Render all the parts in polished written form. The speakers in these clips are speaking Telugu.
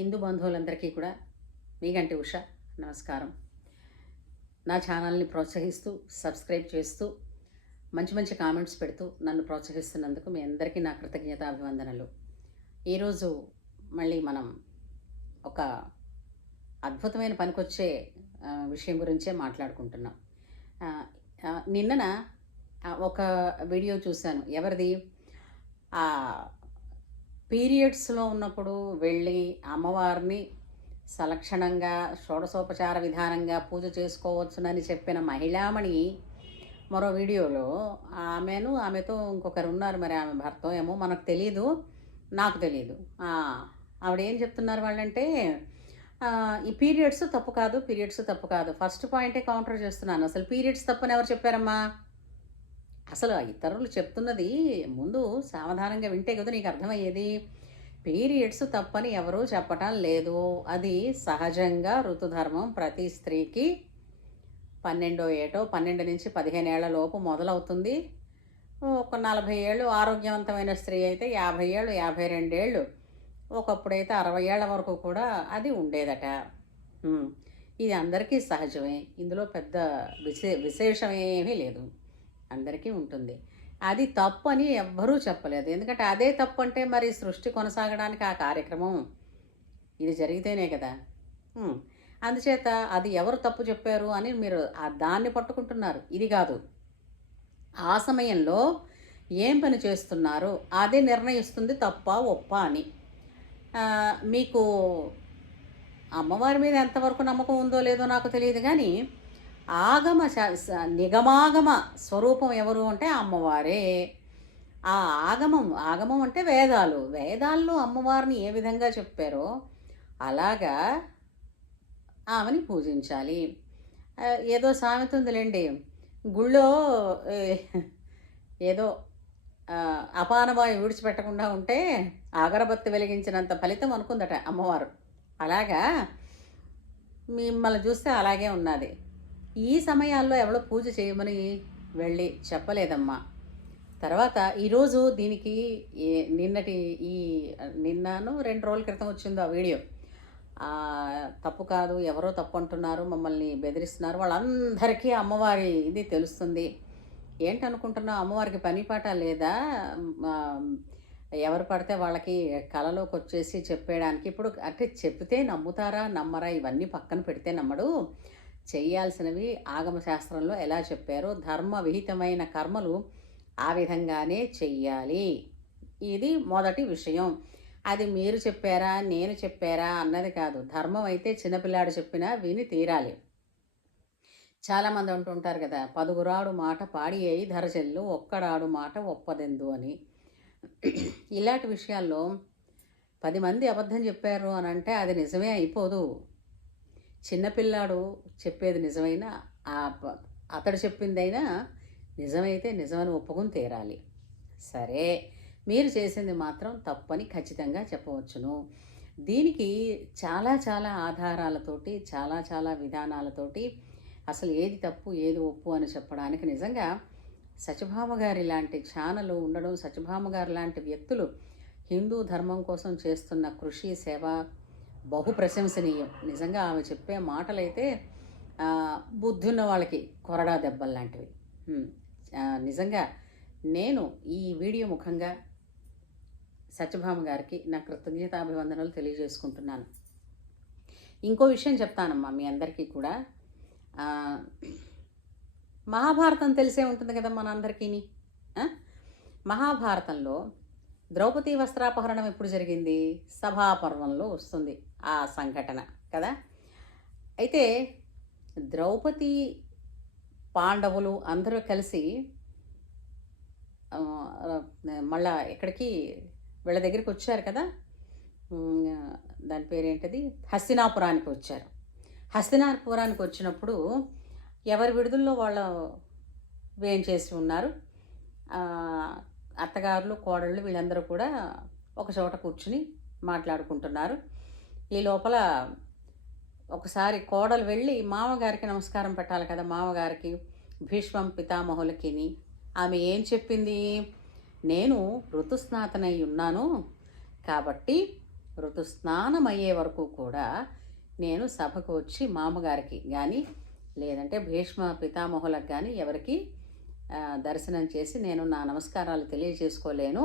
హిందూ బంధువులందరికీ కూడా మీగంటి ఉష నమస్కారం. నా ఛానల్ని ప్రోత్సహిస్తూ సబ్స్క్రైబ్ చేస్తూ మంచి మంచి కామెంట్స్ పెడుతూ నన్ను ప్రోత్సహిస్తున్నందుకు మీ అందరికీ నా కృతజ్ఞతాభివందనలు. ఈరోజు మళ్ళీ మనం ఒక అద్భుతమైన పనికొచ్చే విషయం గురించే మాట్లాడుకుంటున్నాం. నిన్నన ఒక వీడియో చూశాను. ఎవరిది? పీరియడ్స్లో ఉన్నప్పుడు వెళ్ళి అమ్మవారిని సలక్షణంగా షోడశోపచార విధానంగా పూజ చేసుకోవచ్చునని చెప్పిన మహిళామణి మరో వీడియోలో ఆమెతో ఇంకొకరు ఉన్నారు. మరి ఆమె భర్త ఏమో మనకు తెలీదు, నాకు తెలీదు. ఆవిడ ఏం చెప్తున్నారు వాళ్ళంటే, ఈ పీరియడ్స్ తప్పు కాదు. ఫస్ట్ పాయింటే కౌంటర్ చేస్తున్నాను. అసలు పీరియడ్స్ తప్పని ఎవరు చెప్పారమ్మా? అసలు ఇతరులు చెప్తున్నది ముందు సావధానంగా వింటే కదా నీకు అర్థమయ్యేది. పీరియడ్స్ తప్పని ఎవరూ చెప్పటం లేదు. అది సహజంగా ఋతుధర్మం ప్రతి స్త్రీకి 12 ఏటో 12 నుంచి 15 ఏళ్ల లోపు మొదలవుతుంది. ఒక 40 ఏళ్ళు ఆరోగ్యవంతమైన స్త్రీ అయితే 50 ఏళ్ళు 52 ఏళ్ళు, ఒకప్పుడైతే 60 ఏళ్ల వరకు కూడా అది ఉండేదట. ఇది అందరికీ సహజమే. ఇందులో పెద్ద విశేషం ఏమీ లేదు, అందరికీ ఉంటుంది. అది తప్పు అని ఎవ్వరూ చెప్పలేదు. ఎందుకంటే అదే తప్పు అంటే మరి సృష్టి కొనసాగడానికి ఆ కార్యక్రమం ఇది జరిగితేనే కదా. అందుచేత అది ఎవరు తప్పు చెప్పారు అని మీరు దాన్ని పట్టుకుంటున్నారు. ఇది కాదు, ఆ సమయంలో ఏం పని చేస్తున్నారు అదే నిర్ణయిస్తుంది తప్ప ఒప్ప అని. మీకు అమ్మవారి మీద ఎంతవరకు నమ్మకం ఉందో లేదో నాకు తెలియదు, కానీ నిగమాగమ స్వరూపం ఎవరు అంటే అమ్మవారే. ఆ ఆగమం అంటే వేదాల్లో అమ్మవారిని ఏ విధంగా చెప్పారో అలాగా ఆమెని పూజించాలి. ఏదో సామెత ఉందిలేండి, గుళ్ళో ఏదో అపానవాయు విడిచిపెట్టకుండా ఉంటే అగరబత్తి వెలిగించినంత ఫలితం అనుకుందట అమ్మవారు. అలాగా మిమ్మల్ని చూస్తే అలాగే ఉన్నది. ఈ సమయాల్లో ఎవరో పూజ చేయమని వెళ్ళి చెప్పలేదమ్మా. తర్వాత ఈరోజు దీనికి నిన్నను 2 రోజుల క్రితం వచ్చిందో ఆ వీడియో. తప్పు కాదు, ఎవరో తప్పు అంటున్నారు, మమ్మల్ని బెదిరిస్తున్నారు, వాళ్ళందరికీ అమ్మవారి ఇది తెలుస్తుంది. ఏంటనుకుంటున్నావు? అమ్మవారికి పని పాట లేదా? ఎవరు పడితే వాళ్ళకి కళలోకి వచ్చేసి చెప్పేయడానికి. ఇప్పుడు అంటే చెప్తే నమ్ముతారా నమ్మరా ఇవన్నీ పక్కన పెడితే నమ్మడు. చేయాల్సినవి ఆగమశాస్త్రంలో ఎలా చెప్పారో ధర్మ విహితమైన కర్మలు ఆ విధంగానే చెయ్యాలి. ఇది మొదటి విషయం. అది మీరు చెప్పారా నేను చెప్పారా అన్నది కాదు. ధర్మం అయితే చిన్నపిల్లాడు చెప్పినా విని తీరాలి. చాలామంది అంటుంటారు కదా, 10గురాడు మాట పాడి అయి ధరచెల్లు, ఒక్కడాడు మాట ఒప్పదెందు అని. ఇలాంటి విషయాల్లో 10 మంది అబద్ధం చెప్పారు అని అంటే అది నిజమే అయిపోదు. చిన్నపిల్లాడు చెప్పేది నిజమైనా అతడు చెప్పిందైనా నిజమైతే నిజమని ఒప్పుకొని తీరాలి. సరే, మీరు చేసింది మాత్రం తప్పని ఖచ్చితంగా చెప్పవచ్చును. దీనికి చాలా చాలా ఆధారాలతోటి చాలా విధానాలతోటి అసలు ఏది తప్పు ఏది ఒప్పు అని చెప్పడానికి నిజంగా సత్యభామ గారి లాంటి ఛానల్ ఉండడం, సత్యభామ గారి లాంటి వ్యక్తులు హిందూ ధర్మం కోసం చేస్తున్న కృషి సేవ బహు ప్రశంసనీయం. నిజంగా ఆమె చెప్పే మాటలైతే బుద్ధి ఉన్న వాళ్ళకి కొరడా దెబ్బలు లాంటివి. నిజంగా నేను ఈ వీడియో ముఖంగా సత్యభామ గారికి నా కృతజ్ఞతాభివందనలు తెలియజేసుకుంటున్నాను. ఇంకో విషయం చెప్తానమ్మా మీ అందరికీ కూడా. మహాభారతం తెలిసే ఉంటుంది కదా మనందరికీ. మహాభారతంలో ద్రౌపది వస్త్రాపహరణం ఎప్పుడు జరిగింది? సభాపర్వంలో వస్తుంది ఆ సంఘటన కదా. అయితే ద్రౌపది పాండవులు అందరూ కలిసి మళ్ళా ఎక్కడికి వీళ్ళ దగ్గరికి వచ్చారు కదా, దాని పేరేంటది, హస్తినాపురానికి వచ్చారు. హస్తినాపురానికి వచ్చినప్పుడు ఎవరి విడుదలలో వాళ్ళు వేయించేసి ఉన్నారు. అత్తగారులు కోడళ్ళు వీళ్ళందరూ కూడా ఒక చోట కూర్చుని మాట్లాడుకుంటున్నారు. ఈ లోపల ఒకసారి కోడలు వెళ్ళి మామగారికి నమస్కారం పెట్టాలి కదా, మామగారికి భీష్మం పితామహులకిని. ఆమె ఏం చెప్పింది? నేను ఋతుస్నాతనై ఉన్నాను కాబట్టి ఋతుస్నానం అయ్యే వరకు కూడా నేను సభకు వచ్చి మామగారికి కానీ లేదంటే భీష్మ పితామహులకు కానీ ఎవరికి దర్శనం చేసి నేను నా నమస్కారాలు తెలియజేసుకోలేను,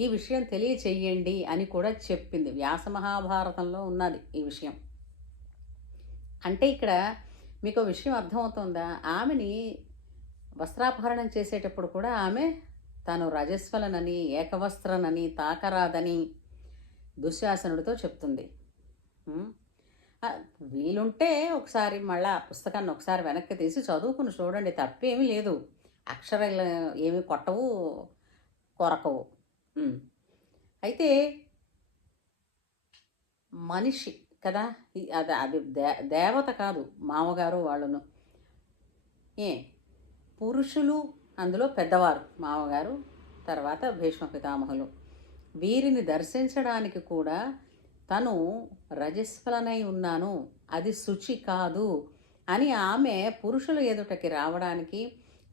ఈ విషయం తెలియచెయ్యండి అని కూడా చెప్పింది. వ్యాస మహాభారతంలో ఉన్నది ఈ విషయం. అంటే ఇక్కడ మీకు విషయం అర్థమవుతుందా? ఆమెని వస్త్రాపహరణం చేసేటప్పుడు కూడా ఆమె తాను రజస్వలనని, ఏకవస్త్రనని, తాకరాదని దుశ్శాసనుడితో చెప్తుంది. వీలుంటే ఒకసారి మళ్ళా పుస్తకాన్ని ఒకసారి వెనక్కి తీసి చదువుకుని చూడండి, తప్పేమీ లేదు. అక్షరాలు ఏమి కొట్టవు, కొరకవు. అయితే మనిషి కదా, అది అది దేవత కాదు మామగారు వాళ్ళను. పురుషులు అందులో పెద్దవారు, మామగారు తర్వాత భీష్మ పితామహులు. వీరిని దర్శించడానికి కూడా తను రజస్వలనై ఉన్నాను, అది శుచి కాదు అని ఆమె పురుషుల ఎదుటకి రావడానికి,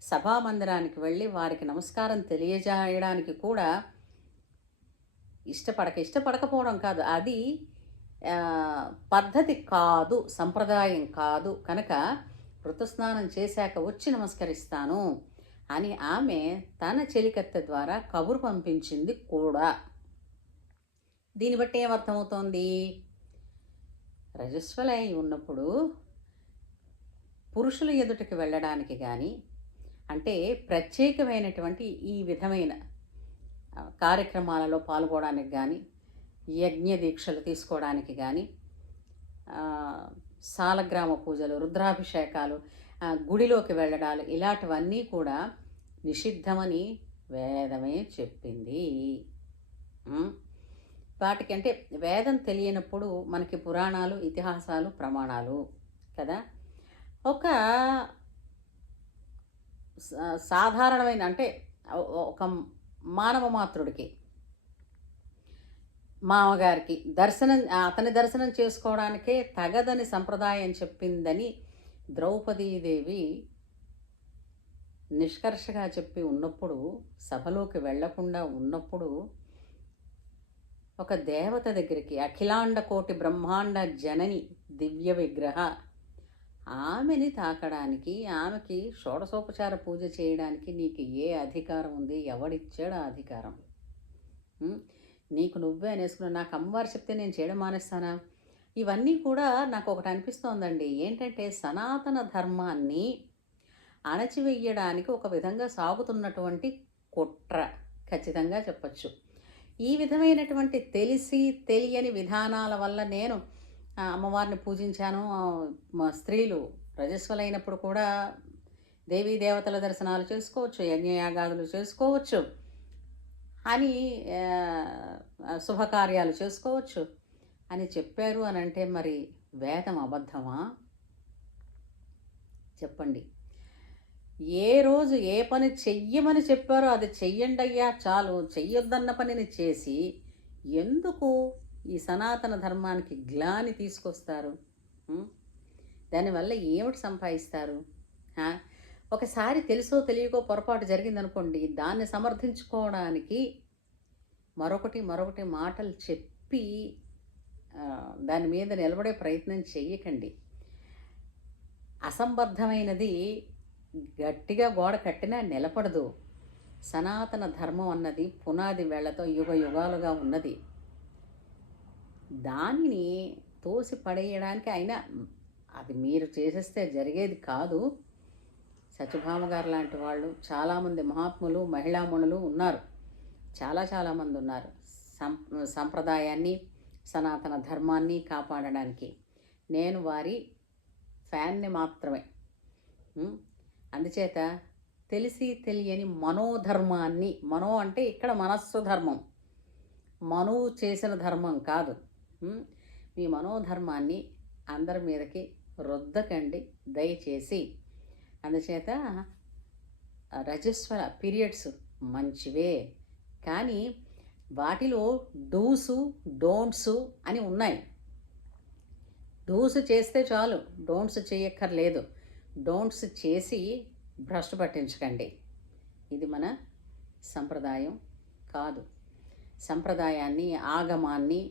సభామందిరానికి వెళ్ళి వారికి నమస్కారం తెలియజేయడానికి కూడా ఇష్టపడకపోవడం కాదు, అది పద్ధతి కాదు, సంప్రదాయం కాదు. కనుక ఋతుస్నానం చేశాక వచ్చి నమస్కరిస్తాను అని ఆమె తన చెలికత్తె ద్వారా కబురు పంపించింది కూడా. దీన్ని బట్టి ఏమర్థమవుతోంది? రజస్వలై ఉన్నప్పుడు పురుషుల ఎదుటికి వెళ్ళడానికి కానీ, అంటే ప్రత్యేకమైనటువంటి ఈ విధమైన కార్యక్రమాలలో పాల్గొనడానికి కానీ, యజ్ఞ దీక్షలు తీసుకోవడానికి కానీ, సాలగ్రామ పూజలు, రుద్రాభిషేకాలు, గుడిలోకి వెళ్ళడాలు, ఇలాంటివన్నీ కూడా నిషిద్ధమని వేదమే చెప్పింది. వాటికి అంటే వేదం తెలియనప్పుడు మనకి పురాణాలు, ఇతిహాసాలు, ప్రమాణాలు కదా. ఒక సాధారణమైన అంటే ఒక మానవ మాతృడికి, మామగారికి అతని దర్శనం చేసుకోవడానికే తగదని సంప్రదాయం చెప్పిందని ద్రౌపదీదేవి నిష్కర్షగా చెప్పి ఉన్నప్పుడు, సభలోకి వెళ్లకుండా ఉన్నప్పుడు, ఒక దేవత దగ్గరికి, అఖిలాండ కోటి బ్రహ్మాండ జనని దివ్య విగ్రహ, ఆమెని తాకడానికి, ఆమెకి షోడశోపచార పూజ చేయడానికి నీకు ఏ అధికారం ఉంది? ఎవడిచ్చాడు ఆ అధికారం? నీకు నువ్వే అనేసుకున్నా. నాకు అమ్మవారు చెప్తే నేను చేయడం మానేస్తానా? ఇవన్నీ కూడా నాకు ఒకటి అనిపిస్తోందండి. ఏంటంటే సనాతన ధర్మాన్ని అణచివేయడానికి ఒక విధంగా సాగుతున్నటువంటి కుట్ర ఖచ్చితంగా చెప్పచ్చు. ఈ విధమైనటువంటి తెలిసి తెలియని విధానాల వల్ల నేను అమ్మవారిని పూజించాను. స్త్రీలు రజస్వలైనప్పుడు కూడా దేవీ దేవతల దర్శనాలు చేసుకోవచ్చు, యజ్ఞయాగాదులు చేసుకోవచ్చు, అని శుభకార్యాలు చేసుకోవచ్చు అని చెప్పారు అని అంటే మరి వేదం అబద్ధమా? చెప్పండి. ఏ రోజు ఏ పని చెయ్యమని చెప్పారో అది చెయ్యండి అయ్యా చాలు, చెయ్యొద్దన్న పనిని చేసి ఎందుకు ఈ సనాతన ధర్మానికి గ్లాని తీసుకొస్తారు? దానివల్ల ఏమిటి సంపాదిస్తారు? ఒకసారి తెలుసో తెలియకో పొరపాటు జరిగిందనుకోండి, దాన్ని సమర్థించుకోవడానికి మరొకటి మాటలు చెప్పి దాని మీద నిలబడే ప్రయత్నం చెయ్యకండి. అసంబద్ధమైనది గట్టిగా గోడ కట్టినా నిలబడదు. సనాతన ధర్మం అన్నది పునాది వేళ్లతో యుగ యుగాలుగా ఉన్నది. దానిని తోసి పడేయడానికి అయినా అది మీరు చేసేస్తే జరిగేది కాదు. సత్యభామ గారు లాంటి వాళ్ళు, చాలామంది మహాత్ములు, మహిళామణులు ఉన్నారు, చాలామంది ఉన్నారు సంప్రదాయాన్ని, సనాతన ధర్మాన్ని కాపాడడానికి. నేను వారి ఫ్యాన్ని మాత్రమే. అందుచేత తెలిసి తెలియని మనోధర్మాన్ని, మనో అంటే ఇక్కడ మనస్సు ధర్మం, మనువు చేసిన ధర్మం కాదు, మీ మనోధర్మాన్ని అందరి మీదకి రుద్దకండి దయచేసి. అందుచేత రజస్వల పీరియడ్స్ మంచివే, కానీ వాటిలో డూసు డోంట్స్ అని ఉన్నాయి. డూస్ చేస్తే చాలు, డోంట్స్ చేయక్కర్లేదు. డోంట్స్ చేసి భ్రష్టు పట్టించకండి. ఇది మన సంప్రదాయం కాదు. సంప్రదాయాన్ని, ఆగమాన్ని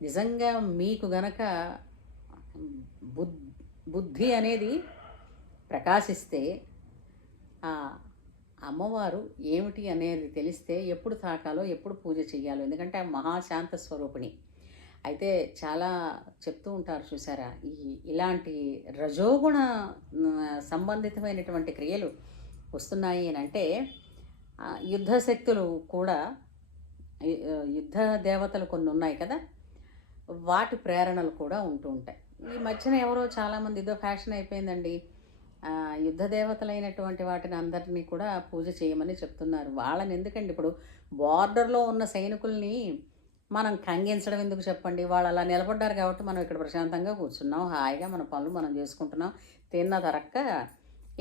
నిజంగా మీకు గనక బుద్ బుద్ధి అనేది ప్రకాశిస్తే ఆ అమ్మవారు ఏమిటి అనేది తెలిస్తే ఎప్పుడు తాకాలో ఎప్పుడు పూజ చేయాలో, ఎందుకంటే ఆ మహాశాంత స్వరూపిణి. అయితే చాలా చెప్తూ ఉంటారు చూసారా, ఇలాంటి రజోగుణ సంబంధితమైనటువంటి క్రియలు వస్తున్నాయి అని అంటే యుద్ధ శక్తులు కూడా యుద్ధ దేవతలు కొన్ని ఉన్నాయి కదా, వాటి ప్రేరణలు కూడా ఉంటూ ఉంటాయి. ఈ మధ్యన ఎవరో చాలామంది ఇదో ఫ్యాషన్ అయిపోయిందండి, యుద్ధ దేవతలైనటువంటి వాటిని అందరినీ కూడా పూజ చేయమని చెప్తున్నారు. వాళ్ళని ఎందుకండి, ఇప్పుడు బార్డర్లో ఉన్న సైనికుల్ని మనం కంగించడం ఎందుకు చెప్పండి? వాళ్ళు అలా నిలబడ్డారు కాబట్టి మనం ఇక్కడ ప్రశాంతంగా కూర్చున్నాం, హాయిగా మన పనులు మనం చేసుకుంటున్నాం. తిన్న తరక్క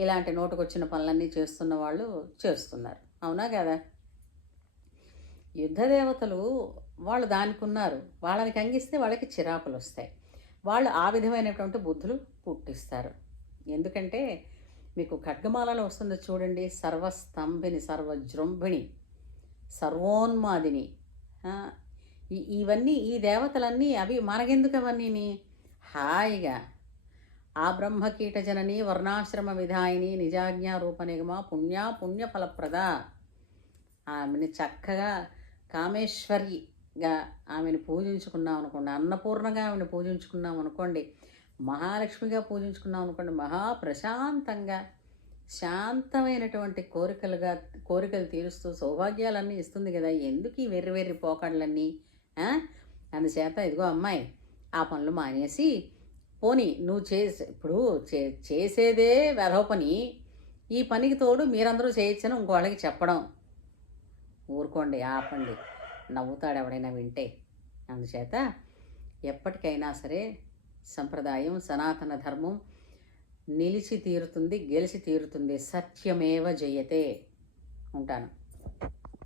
ఇలాంటి నోటుకొచ్చిన పనులన్నీ చేస్తున్న వాళ్ళు చేస్తున్నారు, అవునా కదా? యుద్ధ దేవతలు వాళ్ళు దానికి ఉన్నారు, వాళ్ళని కంగిస్తే వాళ్ళకి చిరాకులు వస్తాయి, వాళ్ళు ఆ విధమైనటువంటి బుద్ధులు పుట్టిస్తారు. ఎందుకంటే మీకు ఖడ్గమాలలో వస్తుంది చూడండి, సర్వస్తంభిని, సర్వజృంభిణి, సర్వోన్మాదిని. ఇవన్నీ ఈ దేవతలన్నీ అవి మనకెందుకు అవన్నీని? హాయిగా ఆ బ్రహ్మకీట జనని వర్ణాశ్రమ విధాయిని నిజాజ్ఞా రూప నిగమ పుణ్య ఫలప్రద. ఆమెని చక్కగా కామేశ్వరిగా ఆమెను పూజించుకున్నాం అనుకోండి, అన్నపూర్ణగా ఆమెను పూజించుకున్నాం అనుకోండి, మహాలక్ష్మిగా పూజించుకున్నాం అనుకోండి, మహాప్రశాంతంగా శాంతమైనటువంటి కోరికలు తీరుస్తూ సౌభాగ్యాలన్నీ ఇస్తుంది కదా. ఎందుకు ఈ వెర్రి పోకడలన్నీ? అందుచేత ఇదిగో అమ్మాయి, ఆ పనులు మానేసి పోనీ నువ్వు ఇప్పుడు చేసేదే వెధవ పని, ఈ పనికి తోడు మీరందరూ చేయొచ్చని ఇంకోళ్ళకి చెప్పడం, ఊరుకోండి, ఆపండి, నవ్వుతాడు ఎవడైనా వింటే. అందుచేత ఎప్పటికైనా సరే సంప్రదాయం, సనాతన ధర్మం నిలిచి తీరుతుంది, గెలిచి తీరుతుంది. సత్యమేవ జయతే. ఉంటాను.